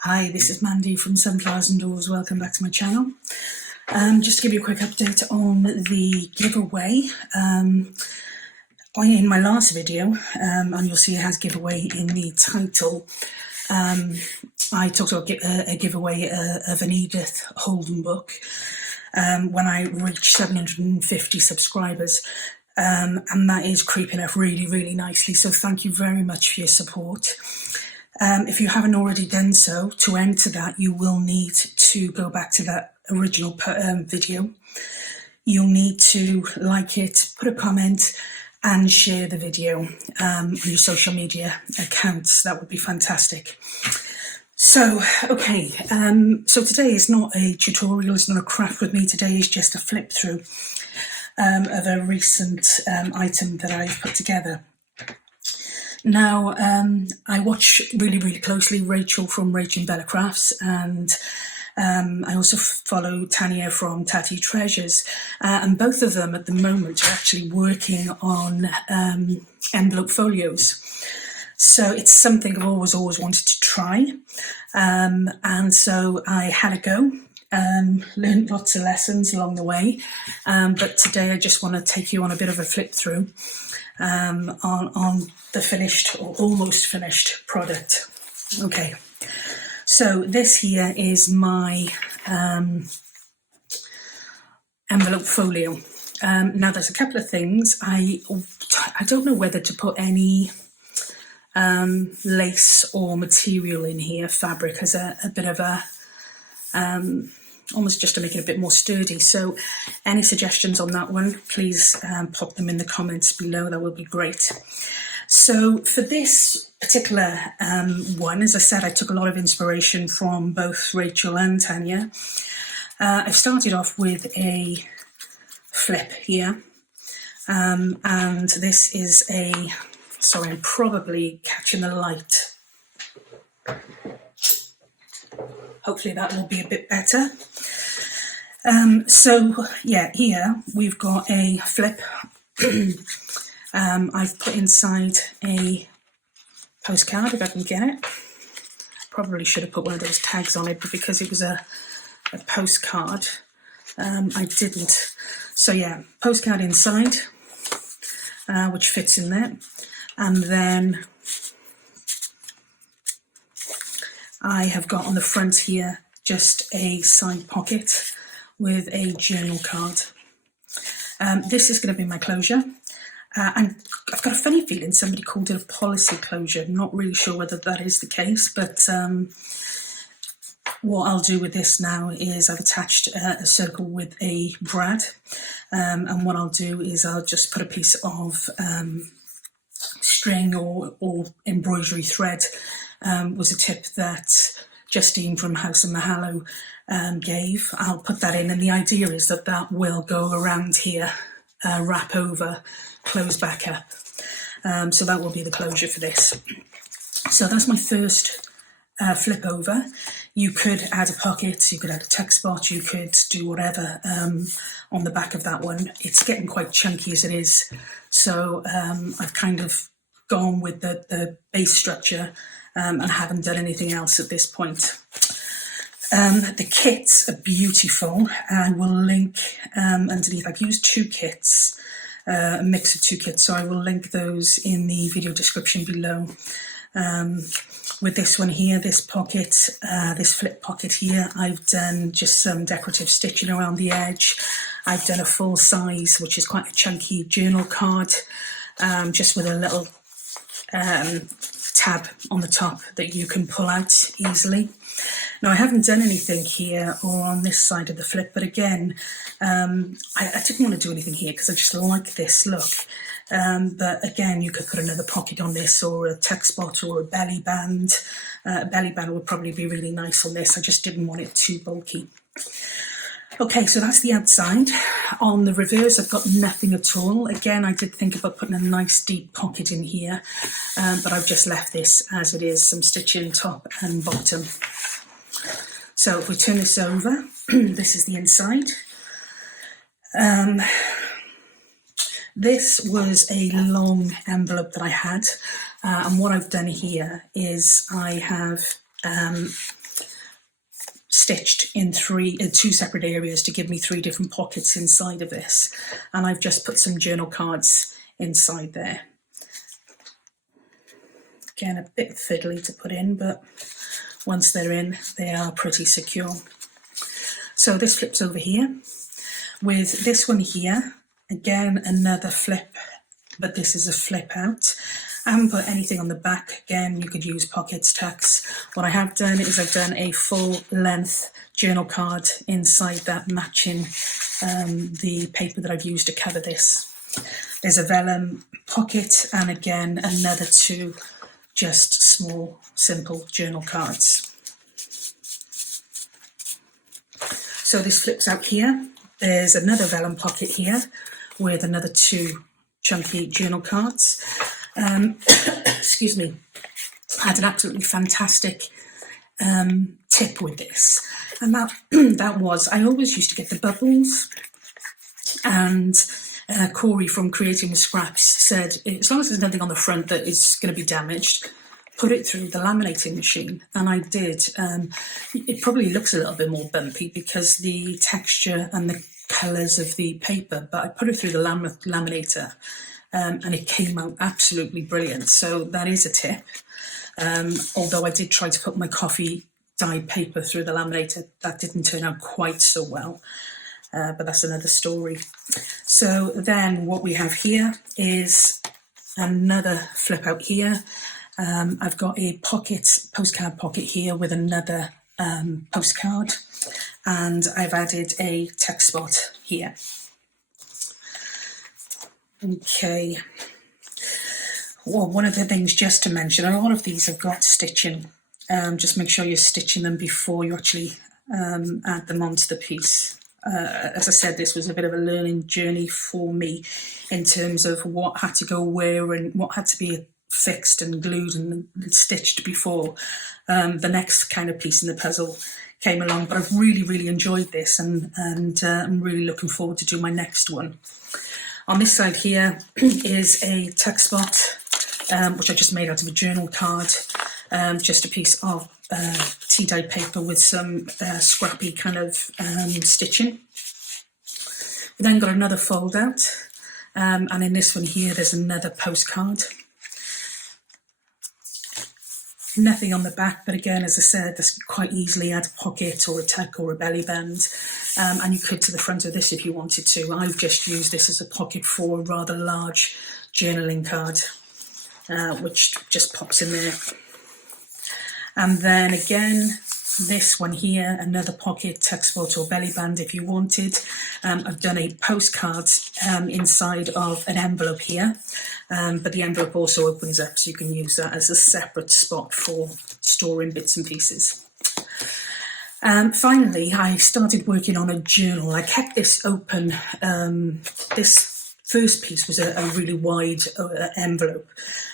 Hi, this is Mandy from Sunflowers and Doors. Welcome back to my channel. Just to give you a quick update on the giveaway. In my last video, and you'll see it has giveaway in the title, I talked about a giveaway of an Edith Holden book when I reached 750 subscribers. And that is creeping up really, really nicely. So thank you very much for your support. If you haven't already done so, to enter that, you will need to go back to that original video. You'll need to like it, put a comment, and share the video on your social media accounts. That would be fantastic. So, okay, so today is not a tutorial, it's not a craft with me. Today is just a flip through of a recent item that I've put together. Now, I watch really, really closely Rachel from Rachel and Bella Crafts, and I also follow Tania from Tatty Treasures, and both of them at the moment are actually working on envelope folios. So it's something I've always wanted to try, and so I had a go. Learned lots of lessons along the way, but today I just want to take you on a bit of a flip through on the finished or almost finished product. Okay, so this here is my envelope folio. Now there's a couple of things. I don't know whether to put any lace or material in here, fabric, as a bit of a almost just to make it a bit more sturdy. So any suggestions on that one, please pop them in the comments below. That would be great. So for this particular one, as I said, I took a lot of inspiration from both Rachel and Tania. I started off with a flip here, and this is a, sorry, I'm probably catching the light. Hopefully that will be a bit better. So yeah, here we've got a flip. I've put inside a postcard, if I can get it. Probably should have put one of those tags on it, but because it was a postcard, I didn't. So yeah, postcard inside, which fits in there. And then I have got on the front here just a side pocket with a journal card. This is going to be my closure, and I've got a funny feeling somebody called it a policy closure. I'm not really sure whether that is the case, but what I'll do with this now is I've attached a circle with a brad, and what I'll do is I'll just put a piece of string or embroidery thread. Was a tip that Justine from House and Mahalo gave. I'll put that in, and the idea is that that will go around here, wrap over, close back up. So that will be the closure for this. So that's my first flip over. You could add a pocket, you could add a tuck spot, you could do whatever on the back of that one. It's getting quite chunky as it is, so I've kind of gone with the base structure and haven't done anything else at this point. The kits are beautiful. I will link underneath. I've used two kits, a mix of two kits, so I will link those in the video description below. With this one here, this pocket, this flip pocket here, I've done just some decorative stitching around the edge. I've done a full size, which is quite a chunky journal card, just with a little tab on the top that you can pull out easily. Now I haven't done anything here or on this side of the flip, but again, I didn't want to do anything here because I just like this look. But again, you could put another pocket on this, or a tuck spot, or a belly band. A belly band would probably be really nice on this. I just didn't want it too bulky. Okay, so that's the outside. On the reverse, I've got nothing at all. Again, I did think about putting a nice deep pocket in here, but I've just left this as it is, some stitching top and bottom. So if we turn this over, this is the inside. This was a long envelope that I had, and what I've done here is I have stitched in two separate areas to give me 3 different pockets inside of this, and I've just put some journal cards inside there. Again, a bit fiddly to put in, but once they're in, they are pretty secure. So this flips over here. With this one here, again, another flip, but this is a flip out. I haven't put anything on the back. Again, you could use pockets, tacks. What I have done is I've done a full length journal card inside that, matching the paper that I've used to cover this. There's a vellum pocket, and again, another 2 just small, simple journal cards. So this flips out here. There's another vellum pocket here with another 2 chunky journal cards. Excuse me. I had an absolutely fantastic tip with this, and that was, I always used to get the bubbles, and Corey from Creating with Scraps said, as long as there's nothing on the front that is going to be damaged, put it through the laminating machine. And I did. It probably looks a little bit more bumpy because the texture and the colours of the paper, but I put it through the laminator, and it came out absolutely brilliant. So that is a tip. Although I did try to put my coffee dyed paper through the laminator, that didn't turn out quite so well. But that's another story. So then what we have here is another flip out here. I've got a postcard pocket here with another postcard, and I've added a text spot here. Okay. Well, one of the things just to mention, a lot of these have got stitching. Just make sure you're stitching them before you actually add them onto the piece. As I said, this was a bit of a learning journey for me in terms of what had to go where and what had to be fixed and glued and stitched before the next kind of piece in the puzzle came along. But I've really enjoyed this, and I'm really looking forward to do my next one. On this side here is a text spot, which I just made out of a journal card, just a piece of tea-dyed paper with some scrappy kind of stitching. We then got another fold out, and in this one here there's another postcard. Nothing on the back, but again, as I said, this could quite easily add a pocket or a tuck or a belly band, and you could to the front of this if you wanted to. I've just used this as a pocket for a rather large journaling card, which just pops in there. And then again, this one here, another pocket, text spot or belly band if you wanted. I've done a postcard inside of an envelope here, but the envelope also opens up, so you can use that as a separate spot for storing bits and pieces. Finally, I started working on a journal. I kept this open. This first piece was a really wide envelope,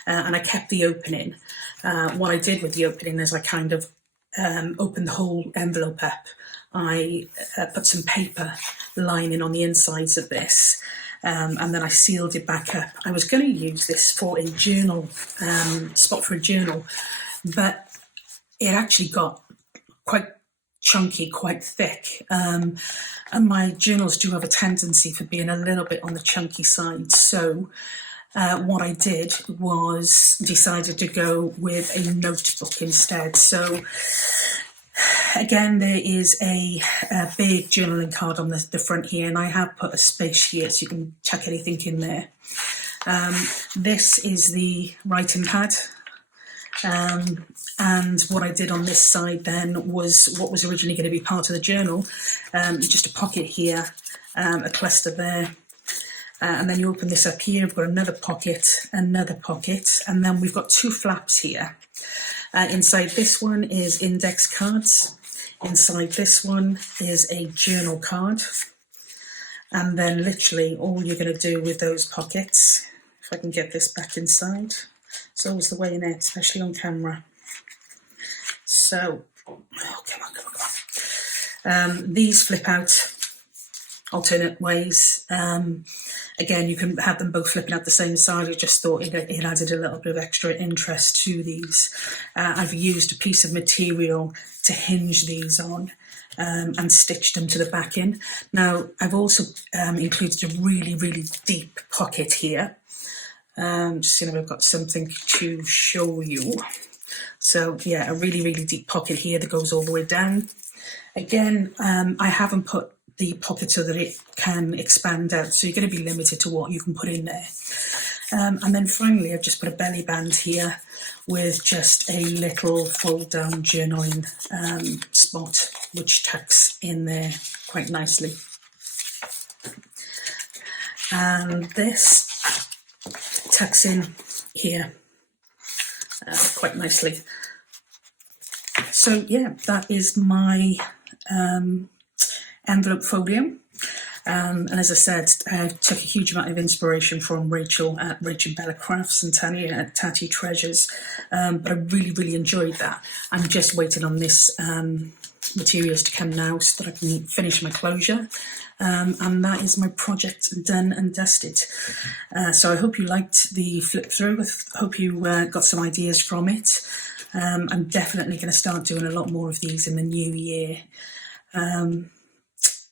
and I kept the opening. What I did with the opening is I kind of opened the whole envelope up. I put some paper lining on the insides of this, and then I sealed it back up. I was going to use this for a journal, spot for a journal, but it actually got quite chunky, quite thick, and my journals do have a tendency for being a little bit on the chunky side. So what I did was decided to go with a notebook instead. So again, there is a big journaling card on the front here, and I have put a space here so you can chuck anything in there. This is the writing pad, and what I did on this side then was what was originally going to be part of the journal, just a pocket here, a cluster there. And then you open this up here, we've got another pocket, and then we've got 2 flaps here. Inside this one is index cards. Inside this one is a journal card. And then literally all you're going to do with those pockets, if I can get this back inside, it's always the way in it, especially on camera. So, oh, come on. These flip out alternate ways. Again, you can have them both flipping out the same side. I just thought it added a little bit of extra interest to these. I've used a piece of material to hinge these on and stitched them to the backing. Now, I've also included a really, really deep pocket here. Just seeing if I've got something to show you. So yeah, a really, really deep pocket here that goes all the way down. Again, I haven't put the pocket so that it can expand out, so you're going to be limited to what you can put in there. And then finally, I've just put a belly band here with just a little fold down journaling spot, which tucks in there quite nicely. And this tucks in here quite nicely. So yeah, that is my envelope folio. And as I said, I took a huge amount of inspiration from Rachel at Rachel Bella Crafts and Tania at Tati Treasures, but I really, really enjoyed that. I'm just waiting on this materials to come now so that I can finish my closure, and that is my project done and dusted. So I hope you liked the flip through. I hope you got some ideas from it. I'm definitely going to start doing a lot more of these in the new year.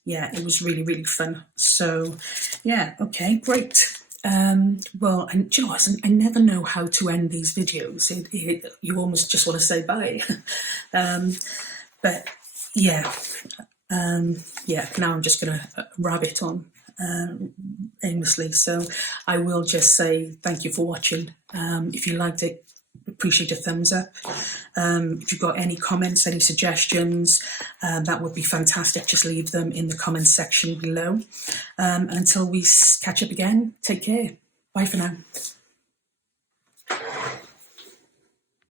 Yeah, it was really, really fun. So yeah, okay, great. Well, and do you know what? I never know how to end these videos. You almost just want to say bye. But yeah, yeah, now I'm just going to rabbit on aimlessly. So I will just say thank you for watching. If you liked it, appreciate a thumbs up. If you've got any comments, any suggestions, that would be fantastic. Just leave them in the comments section below. Until we catch up again, take care. Bye for now.